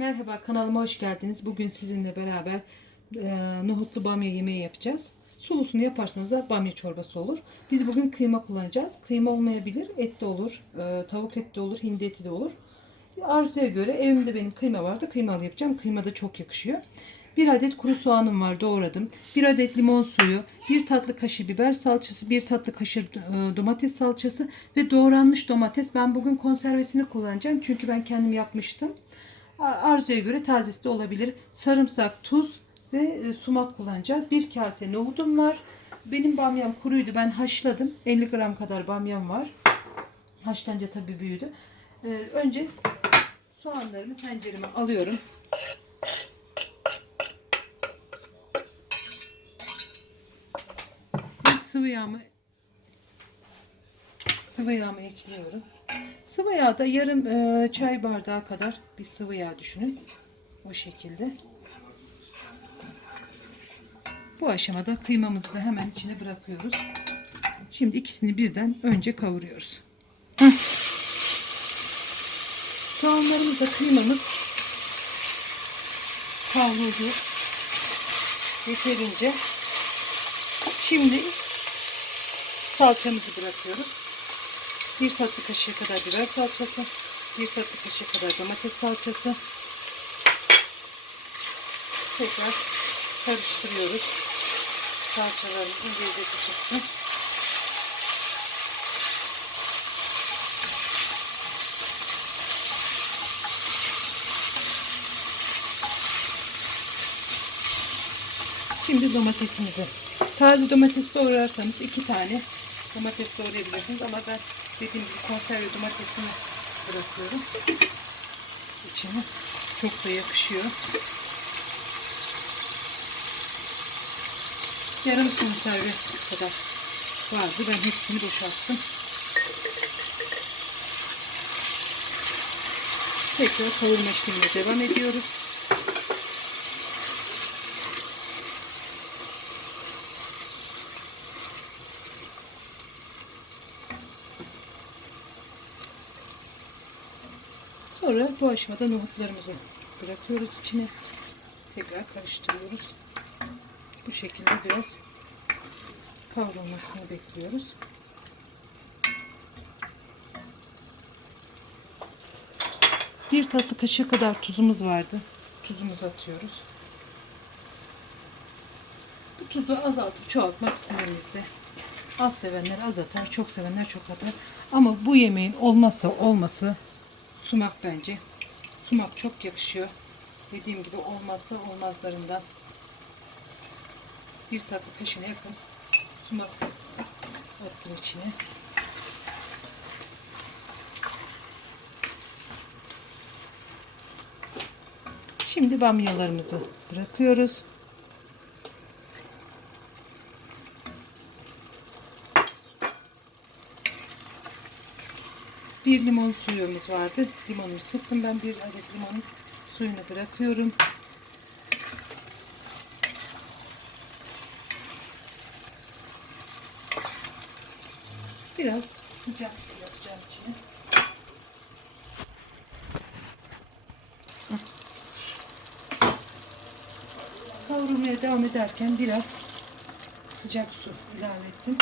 Merhaba kanalıma hoş geldiniz. Bugün sizinle beraber e, nohutlu bamya yemeği yapacağız. Sulusunu yaparsanız da bamya çorbası olur. Biz bugün kıyma kullanacağız. Kıyma olmayabilir. Et de olur. e, tavuk et de olur. Hindi eti de olur. Arzuya göre evimde benim kıyma vardı. Kıymalı yapacağım. Kıyma da çok yakışıyor. Bir adet kuru soğanım var doğradım. Bir adet limon suyu, bir tatlı kaşığı biber salçası, bir tatlı kaşığı e, domates salçası ve doğranmış domates. Ben bugün konservesini kullanacağım. Çünkü ben kendim yapmıştım. Arzuya göre tazesi de olabilir. Sarımsak, tuz ve e, sumak kullanacağız. Bir kase nohudum var. Benim bamyam kuruydu. Ben haşladım. 50 gram kadar bamyam var. Haşlanınca tabii büyüdü. Ee, önce soğanlarımı tencereme alıyorum. Bir sıvı yağımı sıvı yağımı ekliyorum. Sıvı yağ da yarım e, çay bardağı kadar bir sıvı yağ düşünün. O şekilde. Bu aşamada kıymamızı da hemen içine bırakıyoruz. Şimdi ikisini birden önce kavuruyoruz. Heh. Soğanlarımız da kıymamız kavruldu. Yeterince. Şimdi salçamızı bırakıyoruz. Bir tatlı kaşığı kadar biber salçası, bir tatlı kaşığı kadar domates salçası. Tekrar karıştırıyoruz. Salçalarımızın lezzeti çıksın. Şimdi domatesimizi. Taze domates doğrarsanız iki tane domates doğrayabilirsiniz ama ben dediğim gibi konserve domatesini bırakıyorum. İçine çok da yakışıyor. Yarım konserve kadar vardı. Ben hepsini boşalttım. Tekrar kavurma işlemine devam ediyoruz. Sonra bu aşamada nohutlarımızı bırakıyoruz içine. Tekrar karıştırıyoruz. Bu şekilde biraz kavrulmasını bekliyoruz. Bir tatlı kaşığı kadar tuzumuz vardı. Tuzumuzu atıyoruz. Bu tuzu azaltıp çoğaltmak sizinizde. Az sevenler az atar, çok sevenler çok atar. Ama bu yemeğin olmazsa olması sumak bence. Sumak çok yakışıyor. Dediğim gibi olmazsa olmazlarından bir tatlı kaşığına yakın sumak attım içine. Şimdi bamyalarımızı bırakıyoruz. Bir limon suyumuz vardı. Limonumu sıktım ben bir adet limonun suyunu bırakıyorum. Biraz sıcak yapacağım içine. Kavrulmaya devam ederken biraz sıcak su ilave ettim.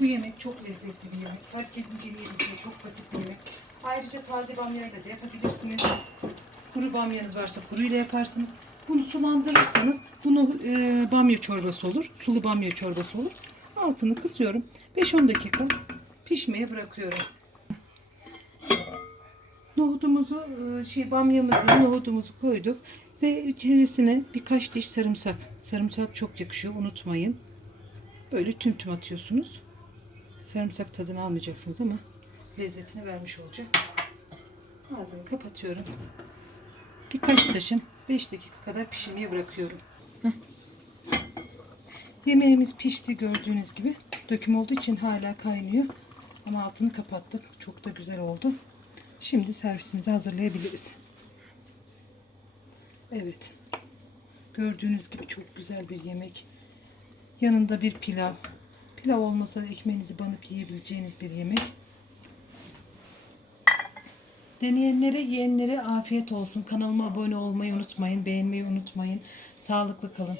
Bu yemek çok lezzetli bir yemek. Herkesin yiyebileceği çok basit bir yemek. Ayrıca taze bamyayla da yapabilirsiniz. Kuru bamyanız varsa kuruyla yaparsınız. Bunu sulandırırsanız bunu e, bamya çorbası olur. Sulu bamya çorbası olur. Altını kısıyorum. 5-10 dakika pişmeye bırakıyorum. Nohudumuzu, e, şey bamyamızı, nohudumuzu koyduk ve içerisine birkaç diş sarımsak. Sarımsak çok yakışıyor, unutmayın. Böyle tüm tüm atıyorsunuz. Sarımsak tadını almayacaksınız ama lezzetini vermiş olacak. Ağzını kapatıyorum. Birkaç taşım 5 dakika kadar pişirmeye bırakıyorum. Yemeğimiz pişti gördüğünüz gibi. Döküm olduğu için hala kaynıyor. Ama altını kapattık. Çok da güzel oldu. Şimdi servisimizi hazırlayabiliriz. Evet. Gördüğünüz gibi çok güzel bir yemek. Yanında bir pilav, Pilav olmasa ekmeğinizi banıp yiyebileceğiniz bir yemek. Deneyenlere, yiyenlere afiyet olsun. Kanalıma abone olmayı unutmayın, beğenmeyi unutmayın. Sağlıklı kalın.